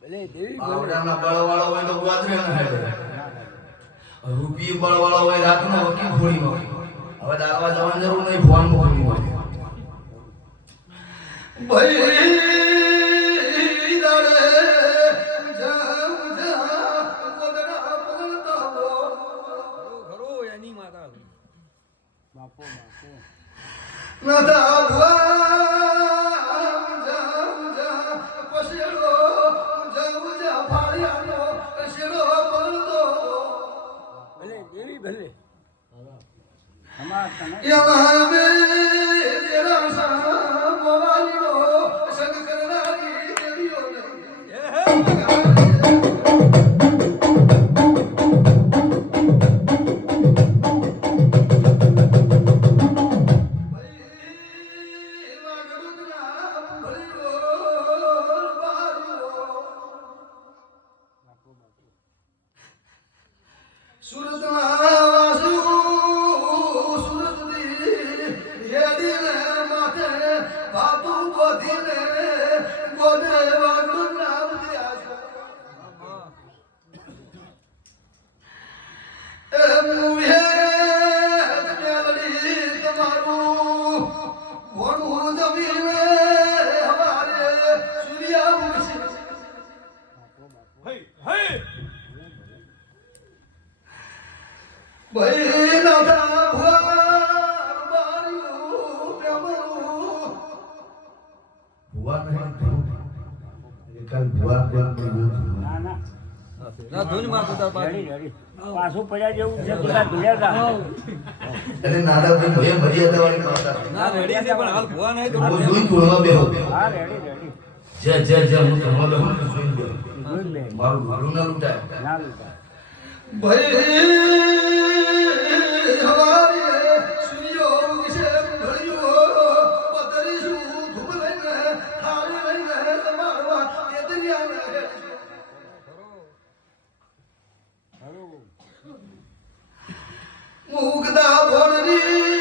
ભલે દેવી આવડાના બળવાળો હોય તો વાદરે ન હેડે રૂપિયો બળવાળો હોય રાતનો વકીલ ફોડી હોય હવે દાવા જવાની જરૂર નહીં ફોન મોકલી હોય ભાઈ દાડે જા કોદડા પગલતા હો ઘરો એની માતા બાપો નતા ભુવા જા પસેડો જા ફાળિયાનો પસેડો પગલતો ભલે દેવી ભલે અમાર તને યહાં મે તેરા સા મોવાલીનો સંગ કરનારી દેવીઓ ના ધોની માં તો પાછું પડ્યા જેવું છે બધા ધોયા હતા અરે નાડા ભાઈ ભય મર્યાદા વાળી માતા ના રેડી છે પણ હાલ ભુવા નહીં તો હું જોઈ તોડવા બેહો હા રેડી જે હું તમારો બેહો જોઈ બેહો જોઈ લે મારું ઘરું ના લૂંટાય ના લીધા ભાઈ હવારે સૂર્યો વિશે ભળ્યો પતરીશું ધૂપ લઈને થાળી લઈને તમારવા તે દરિયાને મુકદા ભોળની